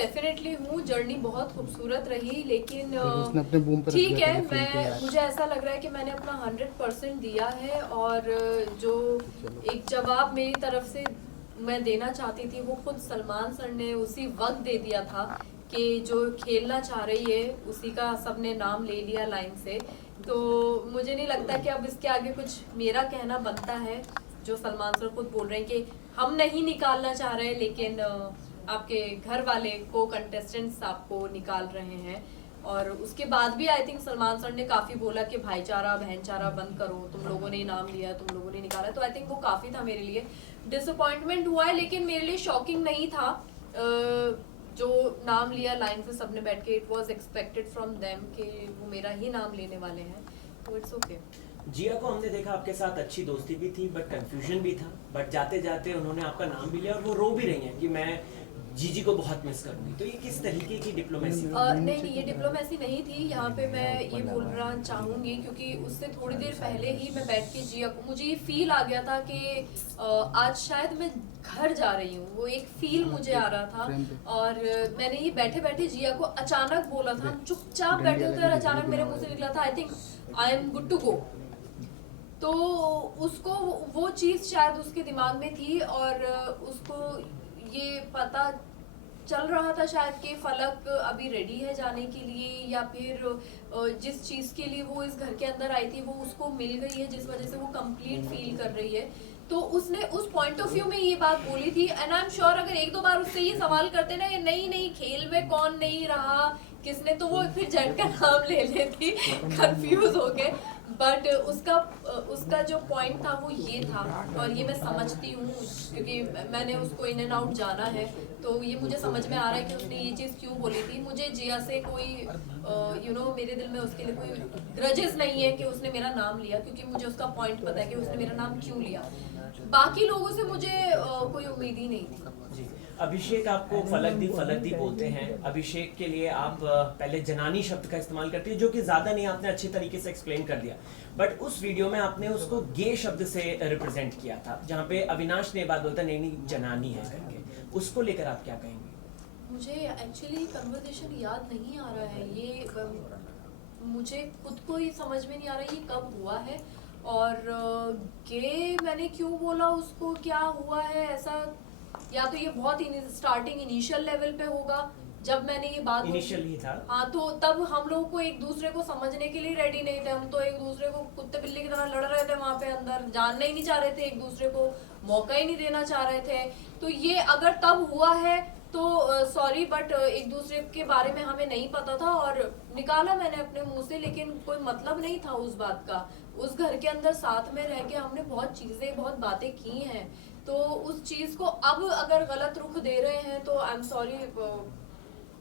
Definitely हूँ, journey बहुत खूबसूरत रही, लेकिन उसने अपने बूम पर ठीक है, मुझे ऐसा लग रहा है कि मैंने अपना 100% दिया है, और जो एक जवाब मेरी तरफ से मैं देना चाहती थी वो खुद सलमान सर ने उसी वक्त दे दिया था कि जो खेलना चाह रही है उसी का सबने नाम ले लिया लाइन से। तो मुझे नहीं लगता कि अब इसके आगे कुछ मेरा कहना बनता है। जो सलमान सर खुद बोल रहे हैं कि हम नहीं निकालना चाह रहे, लेकिन आपके घर वाले को कंटेस्टेंट्स आपको निकाल रहे हैं। और उसके बाद भी आई थिंक सलमान सर ने काफी बोला कि भाईचारा बहनचारा बंद करो, तुम लोगों ने नाम लिया, तुम लोगों ने निकाला। तो आई थिंक वो काफी था मेरे लिए। डिसअपॉइंटमेंट हुआ है, लेकिन मेरे लिए शॉकिंग नहीं था। जो नाम लिया लाइन से सबने बैठ के, it was expected from them कि वो मेरा ही नाम लेने वाले हैं, तो इट्स ओके। जिया को हमने देखा आपके साथ अच्छी दोस्ती भी थी, बट कंफ्यूजन भी था, बट जाते जाते उन्होंने आपका नाम भी लिया और वो रो भी रही हैं कि मैं जीजी को बहुत मिस करूंगी। तो ये किस तरीके की डिप्लोमेसी? नहीं, ये डिप्लोमेसी नहीं थी। यहाँ पे मैं ये बोलना चाहूंगी क्योंकि उससे थोड़ी देर पहले ही मैं बैठ के जिया को, मुझे ये फील आ गया था कि आज शायद मैं घर जा रही हूँ। वो एक फील मुझे आ रहा था, और मैंने ये बैठे बैठे जिया को अचानक बोला था। हम चुपचाप बैठे थे और अचानक मेरे मुंह से निकला था, I think I am good to go. तो उसको वो चीज़ शायद उसके दिमाग में थी, और उसको ये पता चल रहा था शायद कि फलक अभी रेडी है जाने के लिए, या फिर जिस चीज़ के लिए वो इस घर के अंदर आई थी वो उसको मिल गई है, जिस वजह से वो कंप्लीट फील कर रही है। तो उसने उस पॉइंट ऑफ व्यू में ये बात बोली थी। एंड आई एम श्योर अगर एक दो बार उससे ये सवाल करते ना, ये नहीं खेल में कौन नहीं रहा, किसने, तो वो फिर जेट का नाम ले लेती कंफ्यूज होके। बट उसका जो पॉइंट था वो ये था, और ये मैं समझती हूँ क्योंकि मैंने उसको इन एंड आउट जाना है। तो ये मुझे समझ में आ रहा है कि उसने ये चीज़ क्यों बोली थी। मुझे जिया से कोई मेरे दिल में उसके लिए कोई ग्रजेस नहीं है कि उसने मेरा नाम लिया, क्योंकि मुझे उसका पॉइंट पता है कि उसने मेरा नाम क्यों लिया। बाकी लोगों से मुझे कोई उम्मीद ही नहीं थी। जी, अभिषेक आपको फलक दी बोलते हैं। अभिषेक के लिए आप पहले जनानी शब्द का इस्तेमाल करती है, जो कि ज्यादा नहीं, आपने अच्छे तरीके से एक्सप्लेन कर दिया। बट उस वीडियो में आपने उसको गे शब्द से रिप्रेजेंट किया था, जहाँ पे अविनाश ने बात बोलता नहीं जनानी है करके। उसको लेकर आप क्या कहेंगे? मुझे एक्चुअली कन्वर्सेशन याद नहीं आ रहा है। ये मुझे खुद को ही समझ में नहीं आ रहा ये कब हुआ है, और गे मैंने क्यों बोला उसको, क्या हुआ है ऐसा। या तो ये बहुत स्टार्टिंग इनिशियल लेवल पे होगा जब मैंने ये बात इनिशियल ही था। हाँ, तो तब हम लोग को एक दूसरे को समझने के लिए रेडी नहीं थे। हम तो एक दूसरे को कुत्ते बिल्ली की तरह लड़ रहे थे वहां पे अंदर, जानना ही नहीं चाह रहे थे, एक दूसरे को मौका ही नहीं देना चाह रहे थे। तो ये अगर तब हुआ है तो सॉरी, बट एक दूसरे के बारे में हमें नहीं पता था और निकाला मैंने अपने मुंह से, लेकिन कोई मतलब नहीं था उस बात का। उस घर के अंदर साथ में रह के हमने बहुत चीजें, बहुत बातें की हैं, तो उस चीज को अब अगर गलत रुख दे रहे हैं तो आई एम सॉरी,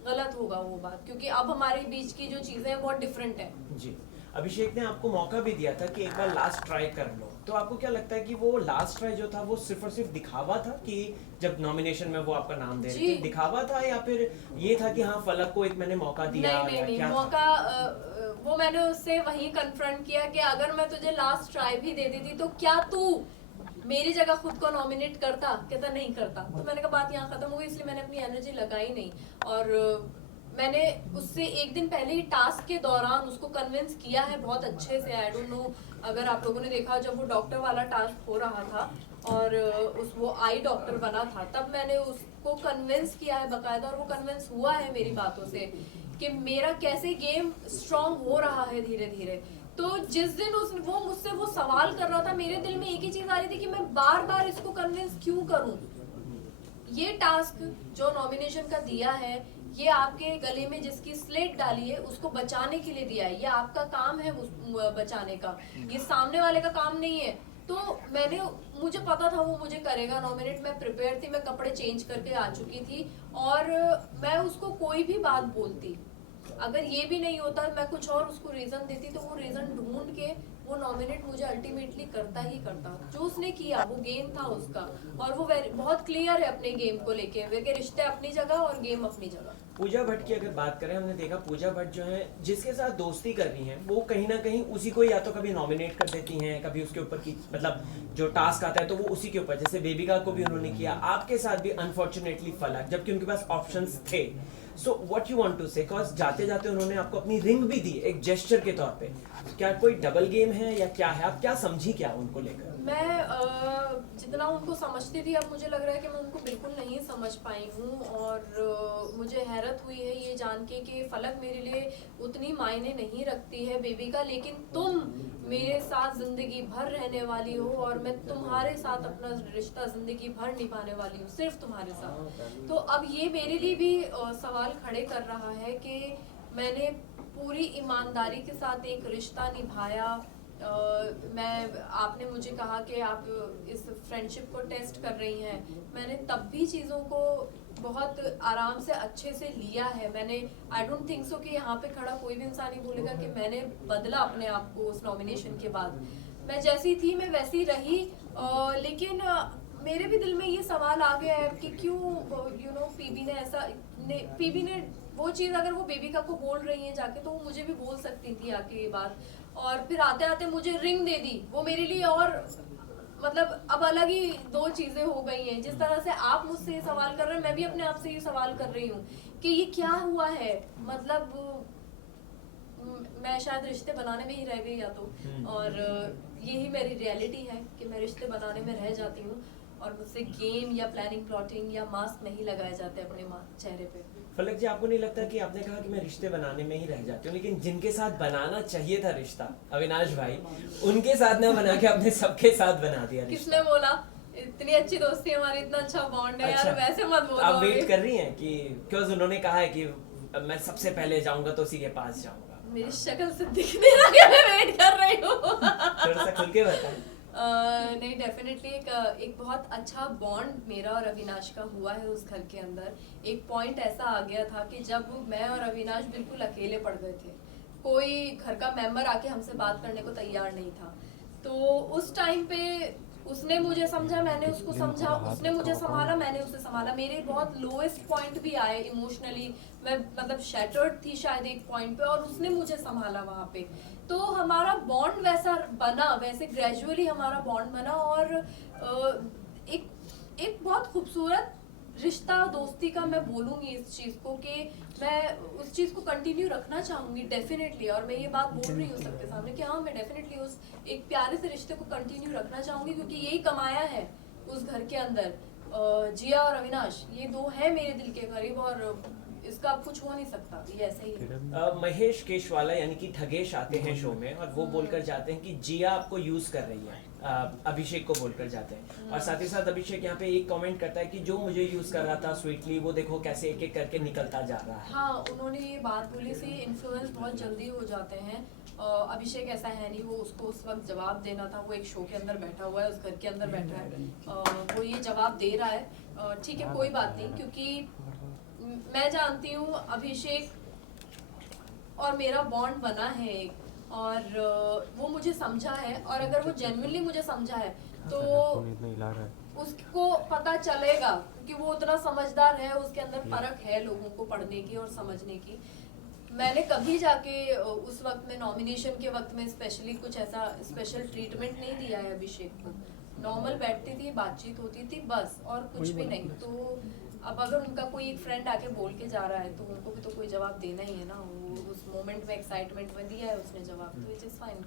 गलत होगा वो बात, क्योंकि अब हमारे बीच की जो चीजें हैं बहुत डिफरेंट है। जी, अभिषेक ने आपको मौका भी दिया था कि एक बार लास्ट ट्राई कर लो, तो आपको क्या लगता है कि वो लास्ट ट्राई जो था वो सिर्फ और सिर्फ दिखावा था, कि जब नॉमिनेशन में वो आपका नाम दे रहे थे दिखावा था, या फिर ये था कि हाँ फलक को एक मैंने मौका दिया? नहीं, मौका वो मैंने उससे वही कन्फ्रंट किया कि अगर मैं तुझे लास्ट ट्राई भी दे देती तो क्या तू मेरी जगह खुद को नॉमिनेट करता? कहता नहीं करता। तो मैंने कहा बात यहाँ खत्म हो गई, इसलिए मैंने अपनी एनर्जी लगाई नहीं। और मैंने उससे एक दिन पहले ही टास्क के दौरान उसको कन्विंस किया है बहुत अच्छे से। आई डोंट नो अगर आप लोगों ने देखा, जब वो डॉक्टर वाला टास्क हो रहा था और वो आई डॉक्टर बना था, तब मैंने उसको कन्विंस किया है बकायदा, और वो कन्विंस हुआ है मेरी बातों से कि मेरा कैसे गेम स्ट्रांग हो रहा है धीरे धीरे। तो जिस दिन वो मुझसे वो सवाल कर रहा था, मेरे दिल में एक ही चीज आ रही थी कि मैं बार बार इसको कन्विंस क्यों करूं। ये टास्क जो नॉमिनेशन का दिया है, ये आपके गले में जिसकी स्लेट डाली है उसको बचाने के लिए दिया है। ये आपका काम है बचाने का, ये सामने वाले का काम नहीं है। तो मुझे पता था वो मुझे करेगा नॉमिनेट, मैं प्रिपेयर थी, मैं कपड़े चेंज करके आ चुकी थी, और मैं उसको कोई भी बात बोलती, अगर ये भी नहीं होता, मैं कुछ और उसको रीजन देती, तो वो रीजन ढूंढ के वो नॉमिनेट मुझे अल्टीमेटली करता ही करता। जो उसने किया वो गेम था उसका, और वो बहुत क्लियर है अपने गेम को लेके, वे के रिश्ते अपनी जगह और गेम अपनी जगह। पूजा भट्ट की अगर बात करें, हमने देखा पूजा भट्ट जो है जिसके साथ दोस्ती कर रही हैं वो कहीं ना कहीं उसी को या तो कभी नॉमिनेट कर देती हैं, कभी उसके ऊपर की मतलब जो टास्क आता है तो वो उसी के ऊपर, जैसे बेबिका को भी उन्होंने किया, आपके साथ भी अनफॉर्चुनेटली फलक, जबकि उनके पास ऑप्शंस थे। So what you want to say, because जाते जाते उन्होंने आपको अपनी रिंग भी दी एक जेस्चर के तौर पे, क्या कोई डबल गेम है या क्या है, आप क्या समझी क्या उनको लेकर? मैं जितना उनको समझती थी, अब मुझे लग रहा है कि मैं उनको बिल्कुल नहीं समझ पाई हूँ, और मुझे हैरत हुई है ये जान के कि फलक मेरे लिए उतनी मायने नहीं रखती है बेबिका, लेकिन तुम मेरे साथ जिंदगी भर रहने वाली हो और मैं तुम्हारे साथ अपना रिश्ता जिंदगी भर निभाने वाली हूँ, सिर्फ तुम्हारे साथ। तो अब ये मेरे लिए भी सवाल खड़े कर रहा है कि मैंने पूरी ईमानदारी के साथ एक रिश्ता निभाया। मैं आपने मुझे कहा कि आप इस फ्रेंडशिप को टेस्ट कर रही हैं, मैंने तब भी चीज़ों को बहुत आराम से अच्छे से लिया है। मैंने आई डोंट थिंक सो कि यहाँ पे खड़ा कोई भी इंसान ही बोलेगा कि मैंने बदला अपने आप को उस नॉमिनेशन के बाद। मैं जैसी थी मैं वैसी रही, लेकिन मेरे भी दिल में ये सवाल आ गया है कि क्यों पीबी ने ऐसा, पीबी ने वो चीज़ अगर वो बेबिका को बोल रही है जाके, तो वो मुझे भी बोल सकती थी आके ये बात, और फिर आते आते मुझे रिंग दे दी। वो मेरे लिए और मतलब अब अलग ही दो चीजें हो गई हैं। जिस तरह से आप मुझसे ये सवाल कर रहे हैं, मैं भी अपने आप से ये सवाल कर रही हूँ कि ये क्या हुआ है। मतलब मैं शायद रिश्ते बनाने में ही रह गई या तो, और यही मेरी रियलिटी है कि मैं रिश्ते बनाने में रह जाती हूँ और मुझसे गेम या प्लानिंग प्लॉटिंग या मास्क नहीं लगाए जाते अपने चेहरे पे। फलक जी, आपको नहीं लगता कि आपने कहा कि मैं रिश्ते बनाने में ही रह जाती हूँ, लेकिन जिनके साथ बनाना चाहिए था रिश्ता, अविनाश भाई, उनके साथ ना बना के आपने सबके साथ बना दिया रिश्ता? किसने बोला? इतनी अच्छी दोस्ती हमारी, इतना अच्छा बॉन्ड है। अच्छा, यार वैसे मत बोलो। आप वेट कर रही हैं कि क्यों उन्होंने कहा है कि मैं सबसे पहले जाऊंगा तो उसी के पास जाऊंगा? मेरी शक्ल से दिख नहीं रहा कि मैं वेट कर रही हूँ। थोड़ा सा खुल के बताएं। नहीं, डेफिनेटली एक बहुत अच्छा बॉन्ड मेरा और अविनाश का हुआ है उस घर के अंदर। एक पॉइंट ऐसा आ गया था कि जब मैं और अविनाश बिल्कुल अकेले पड़ गए थे, कोई घर का मेंबर आके हमसे बात करने को तैयार नहीं था, तो उस टाइम पे उसने मुझे समझा, मैंने उसको समझा, उसने मुझे संभाला, मैंने उसे संभाला। मेरे बहुत लोएस्ट पॉइंट भी आए इमोशनली, मैं मतलब शैटर्ड थी शायद एक पॉइंट पे, और उसने मुझे संभाला वहाँ पे। तो हमारा बॉन्ड वैसा बना, वैसे ग्रेजुअली हमारा बॉन्ड बना, और एक बहुत खूबसूरत रिश्ता दोस्ती का मैं बोलूँगी इस चीज़ को कि मैं उस चीज़ को कंटिन्यू रखना चाहूँगी डेफिनेटली। और मैं ये बात बोल रही हूँ सबके सामने कि हाँ, मैं डेफिनेटली उस एक प्यारे से रिश्ते को कंटिन्यू रखना चाहूँगी, क्योंकि यही कमाया है उस घर के अंदर। जिया और अविनाश ये दो हैं मेरे दिल के करीब, और इसका अब कुछ हो नहीं सकता, ये ऐसे ही है। महेश केशवाला यानी कि ठगेश आते हैं शो में और वो बोलकर जाते हैं कि जिया आपको यूज कर रही है, अभिषेक को बोलकर जाते हैं, और साथ ही साथ अभिषेक यहाँ पे एक कमेंट करता है कि जो मुझे यूज कर रहा था स्वीटली, वो देखो कैसे एक एक करके निकलता जा रहा है। हाँ, उन्होंने ये बात बोली सी, इन्फ्लुएंस बहुत जल्दी हो जाते हैं। अभिषेक ऐसा है नहीं, वो उसको उस वक्त जवाब देना था, वो एक शो के अंदर बैठा हुआ है, उस घर के अंदर बैठा है, वो ये जवाब दे रहा है। ठीक है, कोई बात नहीं, क्योंकि मैं जानती हूँ अभिषेक और मेरा बॉन्ड बना है एक, और वो मुझे समझा है, और अगर वो जेन्युइनली मुझे समझा है तो उसको पता चलेगा, क्योंकि वो उतना समझदार है, उसके अंदर फर्क है लोगों को पढ़ने की और समझने की। मैंने कभी जाके उस वक्त में नॉमिनेशन के वक्त में स्पेशली कुछ ऐसा स्पेशल ट्रीटमेंट नहीं दिया है अभिषेक को। नॉर्मल बैठती थी, बातचीत होती थी, बस, और कुछ भी नहीं। तो अब अगर उनका कोई एक फ्रेंड आके बोल के जा रहा है तो उनको भी तो कोई जवाब देना ही है ना। वो उस मोमेंट में एक्साइटमेंट में दिया है उसने जवाब, तो इट इज फाइन।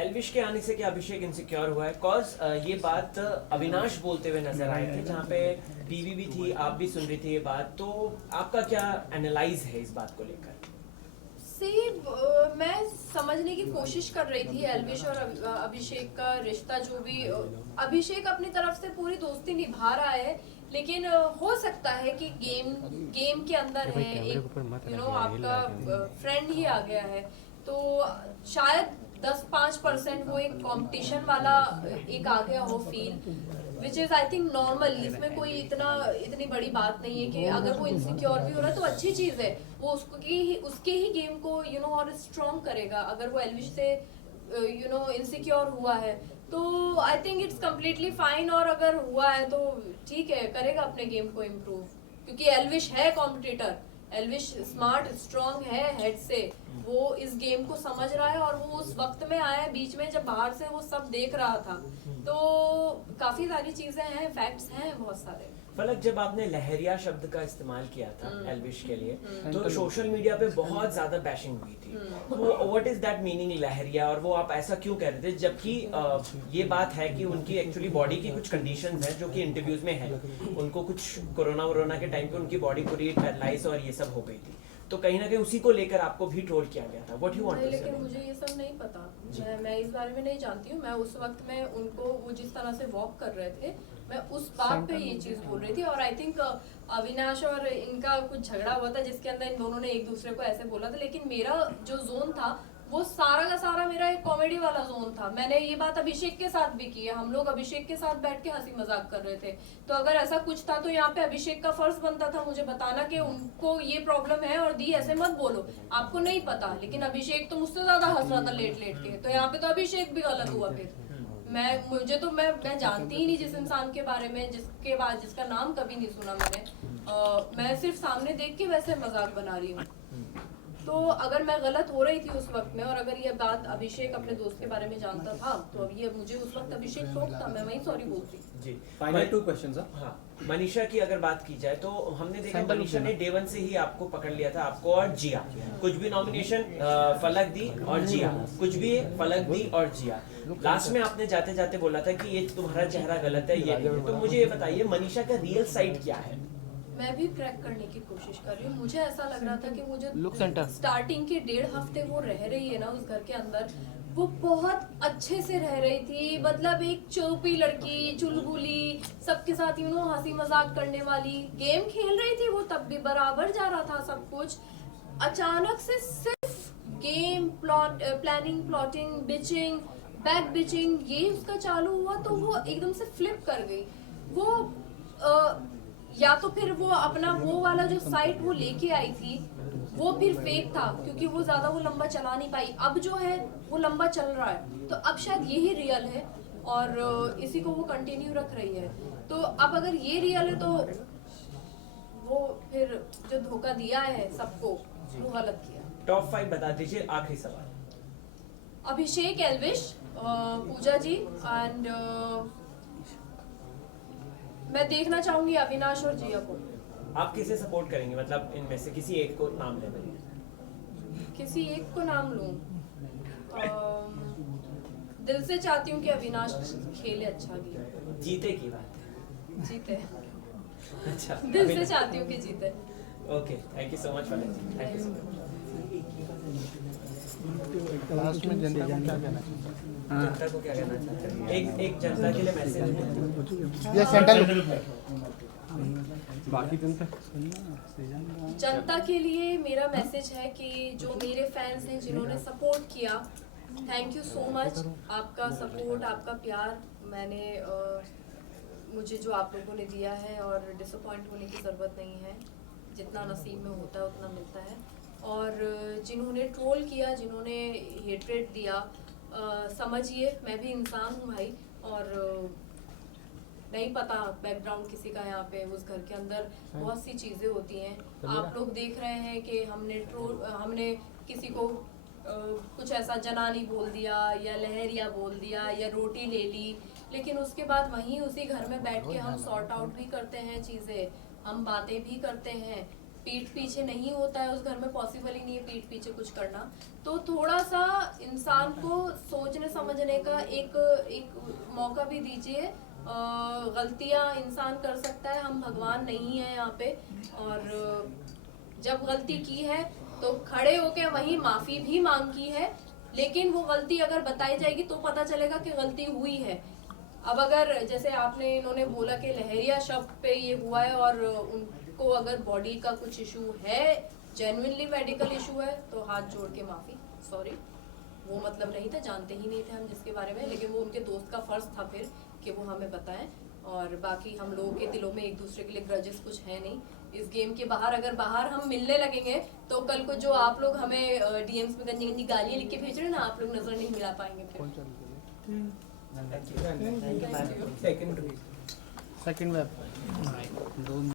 एल्विश के आने से क्या अभिषेक इनसिक्योर हुआ है? कॉज ये बात अविनाश बोलते हुए नजर आए थे, जहाँ पे बीवी भी थी, आप भी सुन रही थी ये बात, तो आपका क्या एनालाइज है इस बात को लेकर? मैं समझने की कोशिश कर रही थी एल्विश और अभिषेक का रिश्ता, जो भी अभिषेक अपनी तरफ से पूरी दोस्ती निभा रहा है, लेकिन हो सकता है कि गेम के अंदर है एक आपका फ्रेंड ही आ गया है, तो शायद 10-5% वो एक कंपटीशन वाला एक आ गया हो feel, which is I think normal. इसमें कोई इतनी बड़ी बात नहीं है कि अगर वो इनसिक्योर भी हो रहा है तो अच्छी चीज है, वो उसके ही गेम को और स्ट्रॉन्ग करेगा। अगर वो एल्विश से इनसिक्योर हुआ है, तो I think it's completely fine. और अगर हुआ है तो ठीक है, करेगा अपने गेम को इम्प्रूव, क्योंकि एल्विश है कॉम्पिटिटर, एल्विश स्मार्ट स्ट्रांग है हेड से, वो इस गेम को समझ रहा है और वो उस वक्त में आया है बीच में जब बाहर से वो सब देख रहा था। तो काफी सारी चीजें हैं, फैक्ट्स हैं बहुत सारे। फलक, जब आपने लहरिया शब्द का इस्तेमाल किया था एल्विश के लिए, तो सोशल मीडिया पे बहुत ज्यादा बैशिंग हुई थी। तो व्हाट इज दैट मीनिंग लहरिया, और वो आप ऐसा क्यों कह रहे थे, जबकि ये बात है कि उनकी एक्चुअली बॉडी की कुछ कंडीशंस हैं जो कि इंटरव्यूज में है, उनको कुछ कोरोना के टाइम पे उनकी बॉडी पूरी पैरालाइज और ये सब हो गई थी, तो कहीं ना कहीं उसी को लेकर आपको भी ट्रोल किया गया था। व्हाट यू वांट टू से? लेकिन मुझे ये सब नहीं पता, मैं इस बारे में नहीं जानती हूँ। मैं उस वक्त में उनको, वो जिस तरह से वॉक कर रहे थे, मैं उस बात पे ये चीज बोल रही थी। और आई थिंक अविनाश और इनका कुछ झगड़ा हुआ था जिसके अंदर इन दोनों ने एक दूसरे को ऐसे बोला था, लेकिन मेरा जो जोन था वो सारा का सारा मेरा एक कॉमेडी वाला जोन था। मैंने ये बात अभिषेक के साथ भी की है, हम लोग अभिषेक के साथ बैठ के हंसी मजाक कर रहे थे। तो अगर ऐसा कुछ था तो यहाँ पे अभिषेक का फर्ज बनता था मुझे बताना कि उनको ये प्रॉब्लम है और दी ऐसे मत बोलो, आपको नहीं पता। लेकिन अभिषेक तो मुझसे ज्यादा हंस रहा था लेट के, तो यहाँ पे तो अभिषेक भी गलत हुआ। फिर मैं जानती ही नहीं जिस इंसान के बारे में, जिसका नाम कभी नहीं सुना मैंने, मैं सिर्फ सामने देख के वैसे मजाक बना रही हूँ। तो अगर मैं गलत हो रही थी उस वक्त में, और अगर ये बात अभिषेक अपने दोस्त के बारे में जानता था, तो अब ये मुझे उस वक्त अभिषेक टोकता, मैं वहीं सॉरी बोलती। जी, फाइनल 2 क्वेश्चंस। हाँ, मनीषा की अगर बात की जाए तो हमने देखा मनीषा ने डे 1 से ही आपको पकड़ लिया था, आपको और जिया। कुछ भी नॉमिनेशन फलक दी और जिया, कुछ भी फलक दी और जिया। लास्ट में आपने जाते जाते बोला था कि ये तुम्हारा चेहरा गलत है, ये नहीं है। तो मुझे ये बताइए मनीषा का रियल साइड क्या है? मैं भी क्रैक करने की कोशिश कर रही हूँ। मुझे ऐसा लग रहा था कि मुझे स्टार्टिंग के 1.5 हफ्ते वो रह रही है ना उस घर के अंदर, वो बहुत अच्छे से रह रही थी। मतलब एक चौपी लड़की, चुलबुली, सबके साथ हंसी मजाक करने वाली, गेम खेल रही थी वो, तब भी बराबर जा रहा था सब कुछ। अचानक से सिर्फ game, planning, plotting, bitching, back bitching, ये उसका चालू हुआ तो वो एकदम से फ्लिप कर गई। वो या तो फिर वो अपना वो वाला जो साइट वो लेके आई थी वो फिर फेक था, क्योंकि वो ज्यादा वो लंबा चला नहीं पाई। अब जो है वो लंबा चल रहा है, तो अब शायद यही रियल है और इसी को वो कंटिन्यू रख रही है। तो अब अगर ये रियल है तो वो फिर जो धोखा दिया है सबको, वो गलत किया। टॉप 5 बता दीजिए, आखिरी सवाल। अभिषेक, एल्विश, पूजा जी एंड मैं देखना चाहूंगी अविनाश और जिया को। आप किसे सपोर्ट करेंगे, मतलब इनमें से किसी एक को नाम लेना? किसी एक को नाम लूं? दिल से चाहती हूँ कि अविनाश खेले अच्छा भी। जीते की बात है? जीते। अच्छा, दिल से चाहती हूँ कि जीते। Okay, thank you so much Falak ji, thank you so much. Last में जनता को क्या कहना चाहिए? जनता को क्या कहना चाहते हैं? एक जनता के लिए मैसेज। ये सेंट्रल बाकी जनता के लिए मेरा मैसेज है कि जो मेरे फैंस हैं जिन्होंने सपोर्ट किया, थैंक यू सो मच। आपका सपोर्ट, आपका प्यार मैंने मुझे जो आप लोगों ने दिया है, और डिसअपॉइंट होने की ज़रूरत नहीं है, जितना नसीब में होता है उतना मिलता है। और जिन्होंने ट्रोल किया, जिन्होंने हेट्रेट दिया, समझिए मैं भी इंसान हूँ भाई, और नहीं पता बैकग्राउंड किसी का। यहाँ पे उस घर के अंदर बहुत सी चीज़ें होती हैं। आप लोग देख रहे हैं कि हमने किसी को कुछ ऐसा जनानी बोल दिया या लहरिया बोल दिया या रोटी ले ली, लेकिन उसके बाद वहीं उसी घर में बैठ के हम सॉर्ट आउट भी करते हैं चीज़ें, हम बातें भी करते हैं। पीठ पीछे नहीं होता है उस घर में, पॉसिबल ही नहीं है पीठ पीछे कुछ करना। तो थोड़ा सा इंसान को सोचने समझने का एक मौका भी दीजिए। गलतियां इंसान कर सकता है, हम भगवान नहीं है यहाँ पे। और जब गलती की है तो खड़े होके वहीं माफी भी मांगी है, लेकिन वो गलती अगर बताई जाएगी तो पता चलेगा कि गलती हुई है। अब अगर जैसे इन्होंने बोला कि लहरिया शब्द पे ये हुआ है, और उनको अगर बॉडी का कुछ इशू है, जेन्युइनली मेडिकल इशू है, तो हाथ जोड़ के माफी, सॉरी, वो मतलब नहीं था, जानते ही नहीं थे हम जिसके बारे में, लेकिन वो उनके दोस्त का फर्ज था फिर कि वो हमें बताएं। और बाकी हम लोगों के दिलों में एक दूसरे के लिए ग्रजेस कुछ है नहीं, इस गेम के बाहर, अगर बाहर हम मिलने लगेंगे तो कल को जो आप लोग हमें डीएम्स में गंदी गंदी गालियां लिख के भेज रहे हैं ना, आप लोग नजर नहीं मिला पाएंगे फिर। Second web